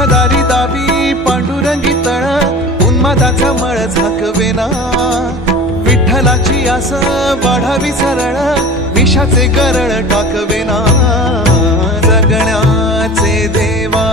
विघदारी दावी पांडुरंगी तळ उन्मादाचा मळ झाकवेना विठ्ठलाची आस वाढावी सरळ विषाचे गरळ टाकवेना जगण्याचे देवा